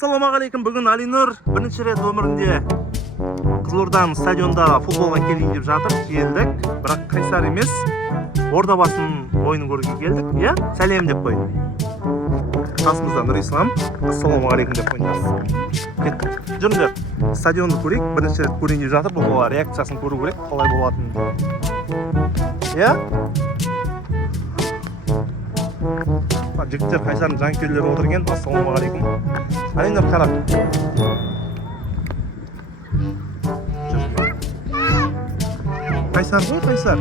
Ассалаумағалейкум. Бүгін Алинур бірінші рет өмірінде Қызылорданың стадиондағы футболға келейін деп жатыр. Келдік, бірақ Қайсар емес, Ордабасының ойынын көруге келдік. Иә, сәлем деп қой. Қасымызда Нұрислам. Ассалаумағалейкум деп қойыңыз. Кеттік. Жүріңдер, стадионды көрейік. Бірінші рет көрейін деп жатыр. Бұл реакциясын көру керек, қалай болатынын. Иә? Жігіттер Қайсардың жанкүйерлері отыр екен. Ассалаумағалейкум. Алинур қарап. Қайсар ғой, Қайсар.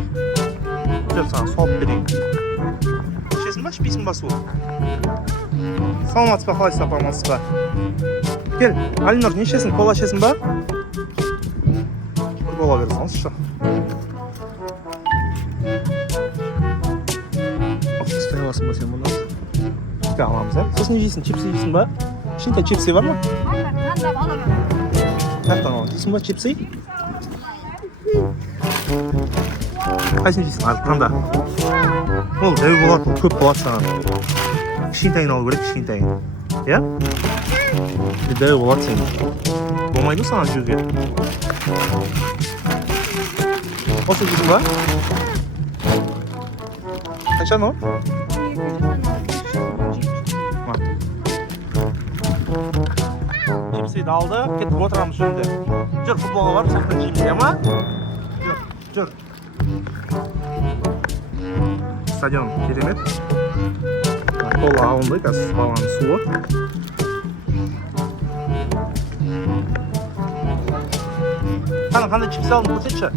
Жүр, саған соғып берейін. Ішесің ба, ішпейсің ба су? Саламатсыз ба, қалайсыз, апамасыз ба? Кел, Алинур, не ішесің? Кола ішесің ба? Бір кола бере салыңызшы. Ұқсастай аласың ба сен мұны? Аламыз, ә? Сосын не жейсің? Чипсы жейсің ба? Ішінде чипсы бар ма? Тақтан алам. Жейсің ба чипсы? Қайсын жейсің? Таңда. Ол дәу болады, ол көп болады саған. Кішкентайын алу керек, кішкентайын. Иә? Дәу болады сен. Болмайды саған жеуге. Осы жейсің ба? Қаншаны ол? Чипсыйды алды, кеттік отырамыз жөнде. Жүр, футболға барып, сақтан жейміз, я ма? Жүр. Стадион керемет. Тола алынды, қазір баланың суы. Қандай чипсы алдың, көрсетші?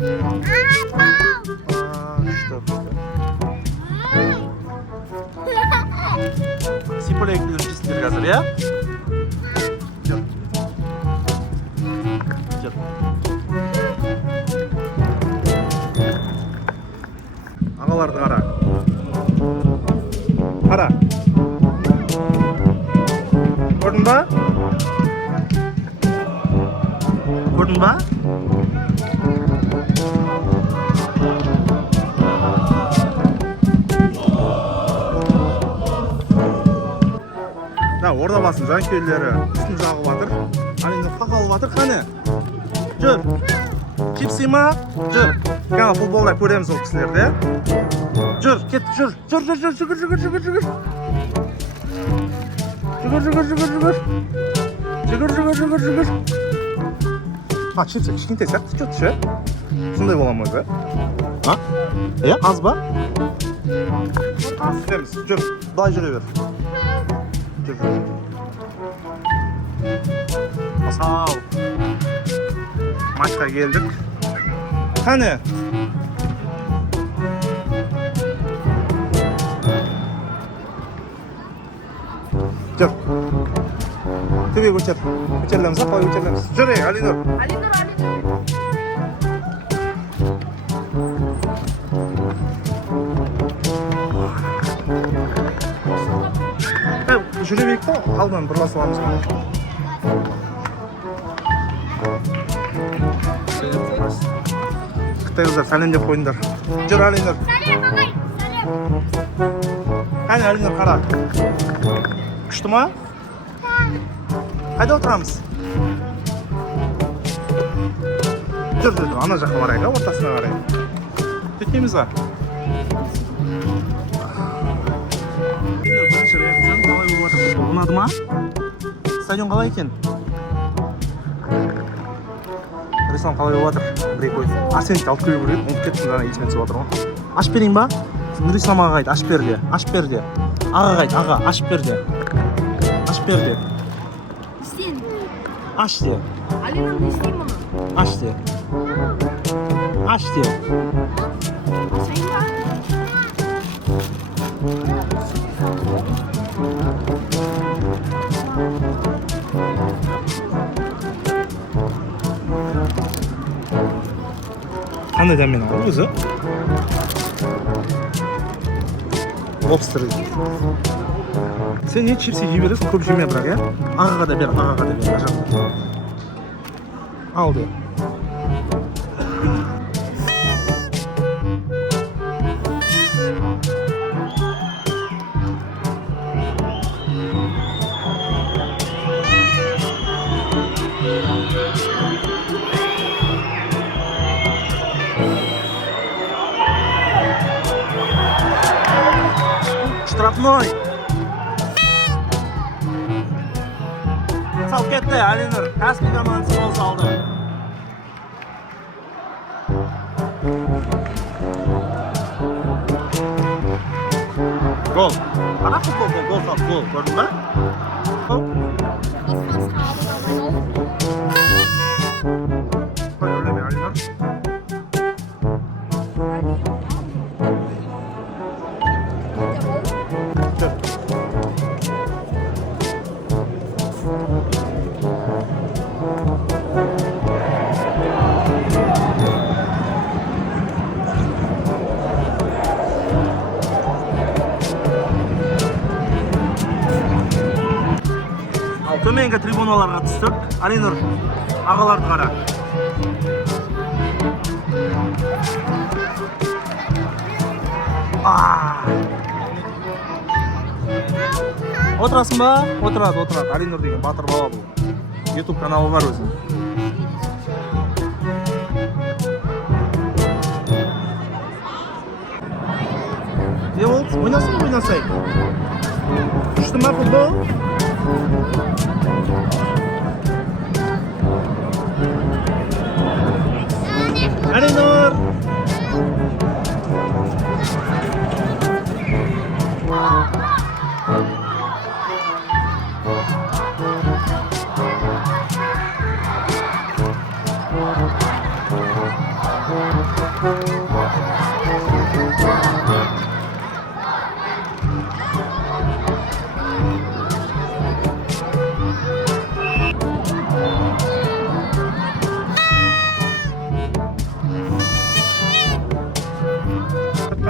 Сипілі екілер жейсіңдер қазір, я? Ағаларды қара. Қара. Көрдің ба? Көрдің ба? Ордабасының жанкүйерлері үстін жағып жатыр. Алинур қақ алып жатыр, қане? Жүр. Чипсы ма? Жүр. Жаңа футболда көреміз ол кісілерді. Жүр, кеттік, жүр. Жүгір. Чипсы кішкентай сияқты чөт ше? Сондай бола ма өзі? Аз ба? Аз. Жүр, былай жүре бер. Асау. Матчқа келдік. Қане? Жүр. Төбе көтер. Көтерлеміз, қалай көтерлеміз. Жүр, Алинур. Жүре берейік та, алдынан бірласып аламыз ба? Қытай қыздар, сәлем деп қойыңдар. Жүр, Алинур. Қане, Алинур, қара. Күшті ма? Қайда отырамыз? Жүр, ана жаққа барайық, ортасына қарайық. Кеткеміз ба? Ұнады ма? Стадион қалай екен? Нұрислам қалай болып жатыр? Бір-екі ой. Арсенікті алып келу керек, ұмытып кеттім, жаңа есіме түсіп жатыр ғой. Ашып берейін ба? Нұрислам аға қайт, ашып берді. Аға қайт, аға, ашып берді. İsteyin. Aç de. Alinur'un isteyeyim onu. Aç de. Açayım da. Қандай дәммен алды өзі? Лобстер. Сен не чипсы жей бересің, көп жеме бірақ, иә? Ағаға да бер, Алды. Штрафной. Салып кетті, Алинур. Каспий командасы гол салды. Gol. Ana futbol gol saldı. Gol. Gördün mü? Gol. Öyle mi Alinur? Төменгі трибуналарға түстік. Алинур, ағаларды қара. Отырасың ба? Отырады. Алинур деген батыр бала бұл. YouTube каналы бар өзі. Не болды? Ойнасың ба, ойнасай? Күшті ма футбол? Алинур!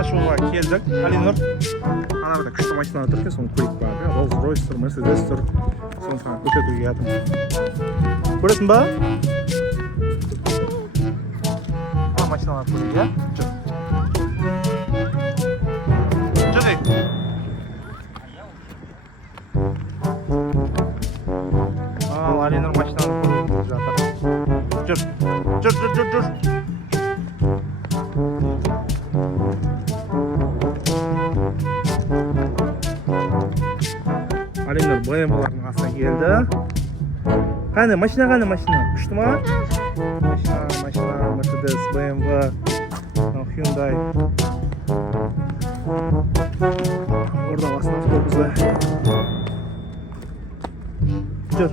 Шоуға келдік. Алинур, анарда күшті машина тұр екен, соны көрейік бар. Rolls-Royce тұр, Mercedes тұр. Соны саған көрсетуге келдім. Көресің ба? Машиналар көрейік, иә? Жүр. Алинур машинаны көріп жатыр. Жүр. Алинур BMW-лардың астына келді. Қане, машина. Күшті ма? Машина, Mercedes, BMW, Hyundai. Орда басына автобусы. Жүр.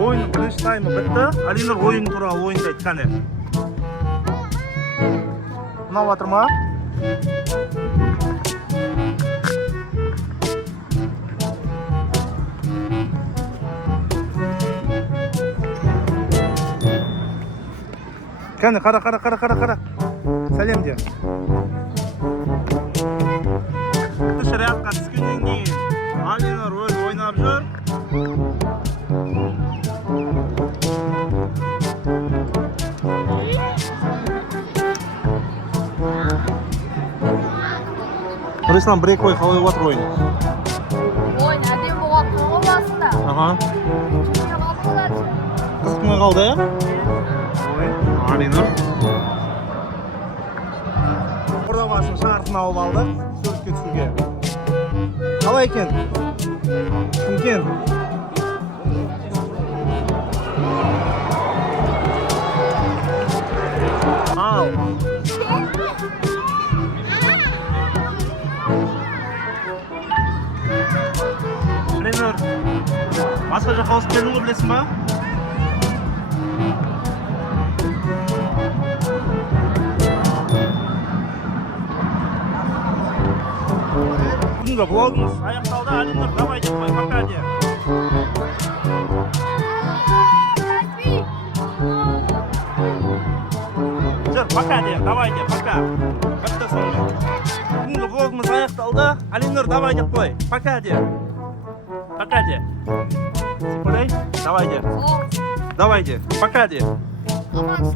Ойынның бірінші таймы бітті. Алинур ойын туралы ойынды айтты, қане. Ұнап жатыр ма? Қане, қара. Сәлем де. Шариатқа түскеннен кейін Алинур өз ойнап жүр. Нұрислам, бір-екі ой қалай отыр ойын? Ойын әдем болған қол басында. Қызықмай қалды, ә? Алинур. Орда басын шартын алып алды, суретке түсуге. Қалай екен? Кім екен? Ал. Алинур, басқа жаққа ауысып келдің ғой, білесің ба? Бүгінгі влогымыз аяқталды. Алинур, давай деп қой, пока де. Жүр, пока де, давай де, пока. Бітті сонымен. Бүгінгі влогымыз аяқталды. Алинур, давай деп қой, пока де. Пока де. Сипылай, давай де. Давай де, пока де. Аман,